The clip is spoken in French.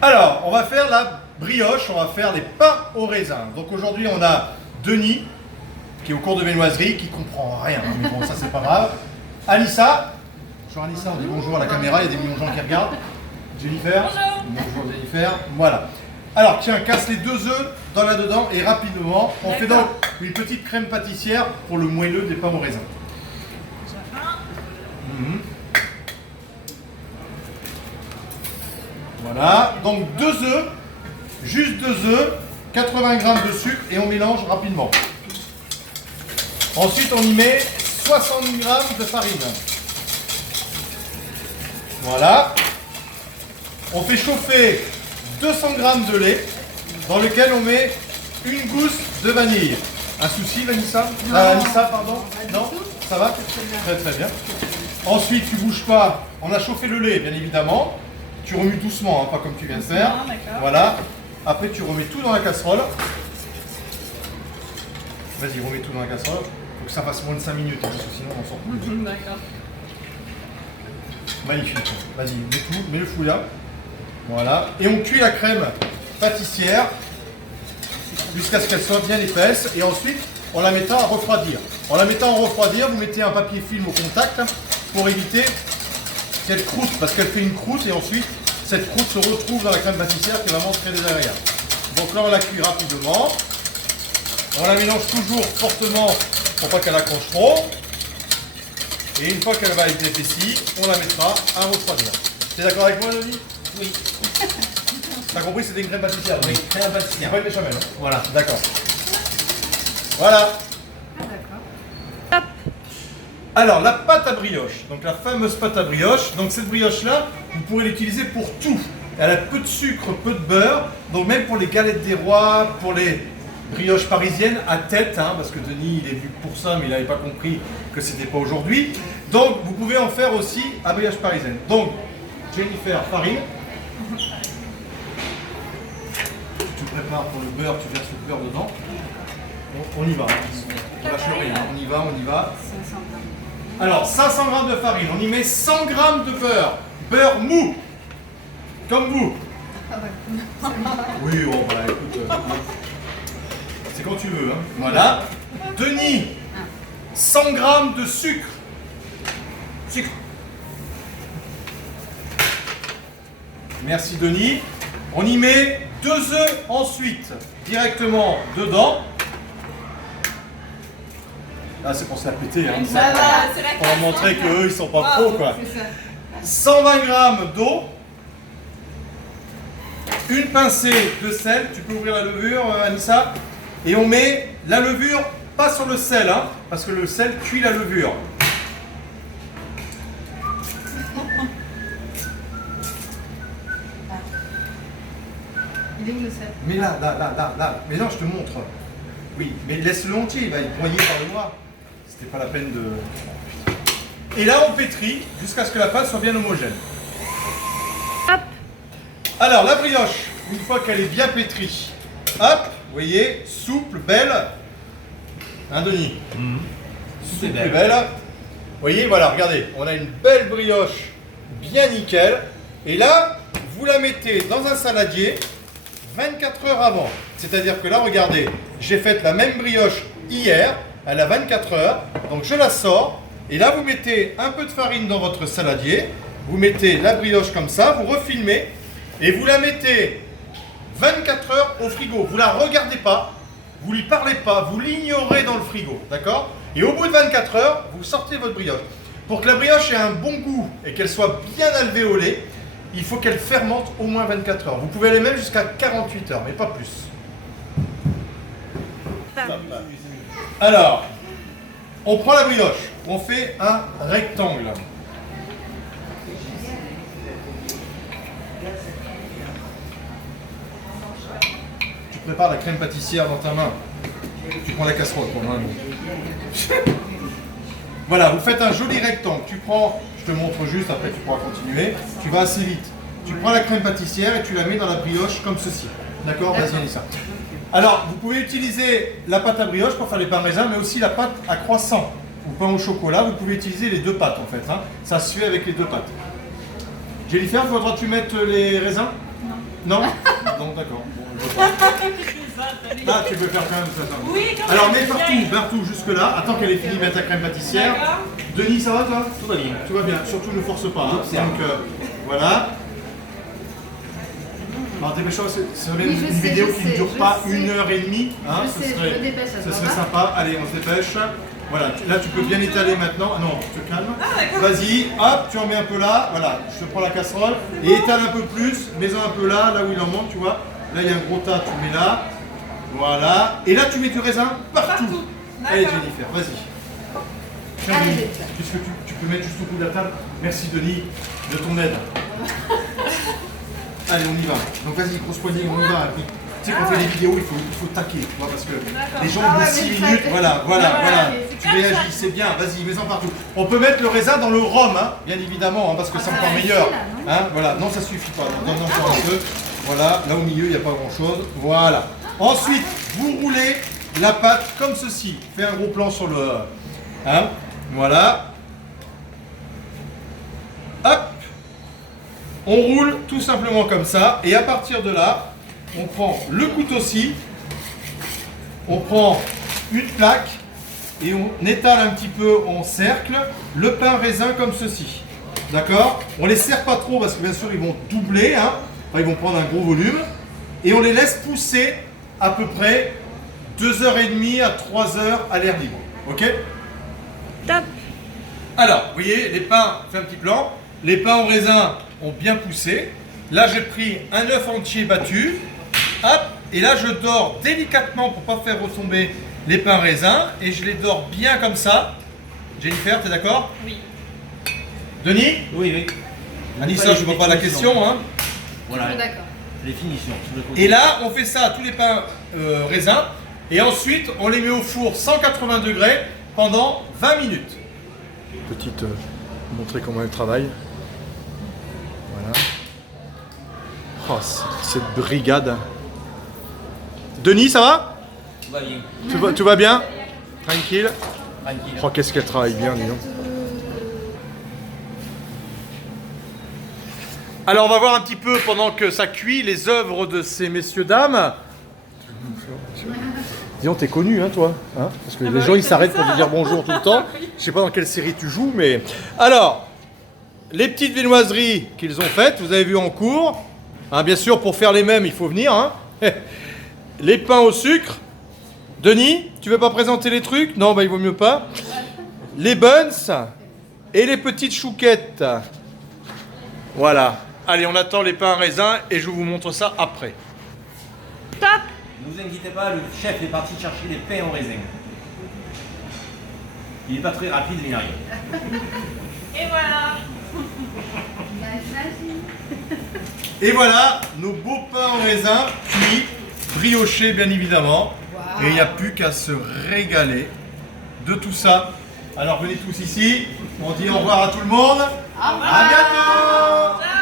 Alors, on va faire la brioche, on va faire les pains au raisin. Donc aujourd'hui, on a Denis, qui est au cours de viennoiserie, qui comprend rien, hein, mais bon, ça c'est pas grave. Alissa, bonjour Alissa, on dit bonjour à la caméra, il y a des millions de gens qui regardent. Jennifer, bonjour Jennifer, voilà. Alors tiens, casse les 2 œufs dans là-dedans et rapidement, on fait donc une petite crème pâtissière pour le moelleux des pains au raisin. Voilà, donc 2 œufs, juste 2 œufs, 80 g de sucre et on mélange rapidement. Ensuite, on y met 70 g de farine. Voilà. On fait chauffer 200 g de lait dans lequel on met une gousse de vanille. Un souci, Vanessa? Anissa, pardon? Non? Ça va? Très très bien. Ensuite, tu bouges pas. On a chauffé le lait, bien évidemment. Tu remues doucement, hein, pas comme tu viens de faire. Voilà. Après, tu remets tout dans la casserole. Vas-y, remets tout dans la casserole. Faut que ça fasse moins de 5 minutes, hein, parce que sinon on sort plus. D'accord. Magnifique. Vas-y, mets tout, mets le fouillat. Voilà. Et on cuit la crème pâtissière jusqu'à ce qu'elle soit bien épaisse. Et ensuite, on la mettra à refroidir. En la mettant à refroidir, vous mettez un papier film au contact pour éviter qu'elle croûte, parce qu'elle fait une croûte et ensuite cette croûte se retrouve dans la crème pâtissière qui est vraiment très désagréable. Donc là, on la cuit rapidement. On la mélange toujours fortement pour pas qu'elle accroche trop. Et une fois qu'elle va être épaissie, on la mettra à refroidir. Tu es d'accord avec moi, Denis? Oui. T'as compris, c'était une crème pâtissière? Oui, crème pâtissière. Pas une béchamel, hein? Voilà. D'accord. Voilà. Ah, d'accord. Alors, la pâte à brioche, donc la fameuse pâte à brioche. Donc cette brioche-là, vous pourrez l'utiliser pour tout. Elle a peu de sucre, peu de beurre. Donc même pour les galettes des rois, pour les brioches parisiennes à tête, hein, parce que Denis, il est venu pour ça, mais il n'avait pas compris que c'était pas aujourd'hui. Donc vous pouvez en faire aussi à brioche parisienne. Donc, Jennifer, farine. Tu prépares pour le beurre, tu verses le beurre dedans. On y va. On lâche rien, on y va, on y va. 500 g. Alors, 500 g de farine, on y met 100 g de beurre. Beurre mou. Comme vous. Oui, bon, bah écoute. C'est quand tu veux. Hein. Voilà. Denis, 100 g de sucre. Sucre. Merci Denis. On y met 2 œufs ensuite, directement dedans. Là, c'est pour se la péter. Hein. Ça va, c'est la Pour montrer qu'eux, ils sont pas Ah, pros, quoi. c'est ça. 120 g d'eau. Une pincée de sel. Tu peux ouvrir la levure, Anissa. Et on met la levure, pas sur le sel, hein, parce que le sel cuit la levure. Il est où le sel? Mais là. Mais non, je te montre. Oui, mais laisse-le entier, il va être broyé par le noir. C'était pas la peine de... Et là, on pétrit jusqu'à ce que la pâte soit bien homogène. Hop. Alors, la brioche, une fois qu'elle est bien pétrie, hop, vous voyez, souple, belle. Hein, Denis? Souple et belle. Vous voyez, voilà, regardez, on a une belle brioche bien nickel. Et là, vous la mettez dans un saladier 24 heures avant. C'est-à-dire que là, regardez, j'ai fait la même brioche hier, elle a 24 heures. Donc je la sors. Et là, vous mettez un peu de farine dans votre saladier. Vous mettez la brioche comme ça, vous refilmez. Et vous la mettez 24 heures au frigo. Vous la regardez pas, vous lui parlez pas, vous l'ignorez dans le frigo. D'accord? Et au bout de 24 heures, vous sortez votre brioche. Pour que la brioche ait un bon goût et qu'elle soit bien alvéolée, il faut qu'elle fermente au moins 24 heures. Vous pouvez aller même jusqu'à 48 heures, mais pas plus. Alors, on prend la brioche, on fait un rectangle. Tu prépares la crème pâtissière dans ta main. Tu prends la casserole pour moi. Voilà, vous faites un joli rectangle. Tu prends, je te montre juste, après tu pourras continuer. Tu vas assez vite. Tu prends la crème pâtissière et tu la mets dans la brioche comme ceci. D'accord? Vas-y, Anissa. Alors, vous pouvez utiliser la pâte à brioche pour faire les pains raisins, mais aussi la pâte à croissant ou pain au chocolat. Vous pouvez utiliser les deux pâtes en fait. Hein. Ça se fait avec les deux pâtes. Jennifer, il faudra que tu mettes les raisins? Non. Non. Non, d'accord. Bon, je veux pas. Ah, tu peux faire quand même ça. Oui, quand Alors, même, mets partout jusque-là. Attends qu'elle ait fini de mettre ta crème pâtissière. D'accord. Denis, ça va toi? Tout va bien. Tout va bien. Surtout, ne force pas. Hein. J'observe. Donc, voilà. Alors, dépêche-toi, ce serait Oui, une je sais, vidéo je qui ne sais, dure je pas sais. 1h30. Hein, Je sais, je me dépêche, ça ce va serait pas. sympa. Allez, on se dépêche. Voilà, là tu peux bien étaler maintenant. Ah non, tu te calmes. Ah, d'accord. Vas-y, hop, tu en mets un peu là. Voilà, je te prends la casserole et étale un peu plus. Mets-en un peu là, là où il en manque, tu vois. Là, il y a un gros tas, tu mets là. Voilà. Et là, tu mets du raisin partout. Partout. Allez, D'accord. Jennifer, vas-y. Tiens, Allez, Denis, vite. puisque tu peux mettre juste au bout de la table. Merci, Denis, de ton aide. Allez, on y va. Donc, vas-y, grosse poignée, on y va. Tu sais, quand on fait des vidéos, il faut taquer, tu vois, parce que D'accord. les gens Ah ont ouais, 6 mais ça minutes. fait- Voilà. mais c'est Tu comme réagis, ça. c'est bien. Vas-y, mets-en partout. On peut mettre le raisin dans le rhum, hein, bien évidemment, hein, parce que c'est ça encore va meilleur. ici, là, non Hein, voilà, non, ça suffit pas. Donne encore un peu. Voilà, là au milieu, il n'y a pas grand-chose. Voilà. Ensuite, vous roulez la pâte comme ceci. Fais un gros plan sur le... Hein, voilà. Hop. On roule tout simplement comme ça. Et à partir de là, on prend le couteau-ci. On prend une plaque et on étale un petit peu en cercle le pain raisin comme ceci. D'accord? On les serre pas trop parce que bien sûr ils vont doubler, hein. Enfin, ils vont prendre un gros volume. Et on les laisse pousser à peu près 2h30 à 3h à l'air libre. Ok? Top. Alors, vous voyez, les pains, fais un petit plan. Les pains au raisin ont bien poussé. Là, j'ai pris un œuf entier battu. Hop, et là, je dors délicatement pour pas faire retomber les pains raisins. Et je les dors bien comme ça. Jennifer, t'es d'accord? Oui. Denis? Oui, oui. Anissa, je ne vois pas la question. Hein. Voilà. Je suis d'accord. Les finitions. sur le côté. Et là, on fait ça à tous les pains raisins. Et ensuite, on les met au four 180 degrés pendant 20 minutes. Petite, montrer comment elle travaille. Voilà. Oh, cette brigade. Denis, ça va? Tout va bien. Tout va bien? Tranquille. Tranquille. Oh, qu'est-ce qu'elle travaille bien, dis donc. Alors, on va voir un petit peu, pendant que ça cuit, les œuvres de ces messieurs-dames. Disons, t'es connu, hein, toi, hein, parce que les gens, ils s'arrêtent pour te dire bonjour tout le temps. Je sais pas dans quelle série tu joues, mais... Alors, les petites viennoiseries qu'ils ont faites, vous avez vu en cours. Hein, bien sûr, pour faire les mêmes, il faut venir. Hein. Les pains au sucre. Denis, tu veux pas présenter les trucs? Non, bah il vaut mieux pas. Les buns et les petites chouquettes. Voilà. Allez, on attend les pains à raisin et je vous montre ça après. Top. Ne vous inquiétez pas, le chef est parti chercher les pains au raisin. Il n'est pas très rapide, mais il arrive. Et voilà. Et voilà, nos beaux pains au raisin cuits, briochés bien évidemment. Wow. Et il n'y a plus qu'à se régaler de tout ça. Alors venez tous ici, on dit au revoir à tout le monde. Au revoir. À bientôt. Ciao.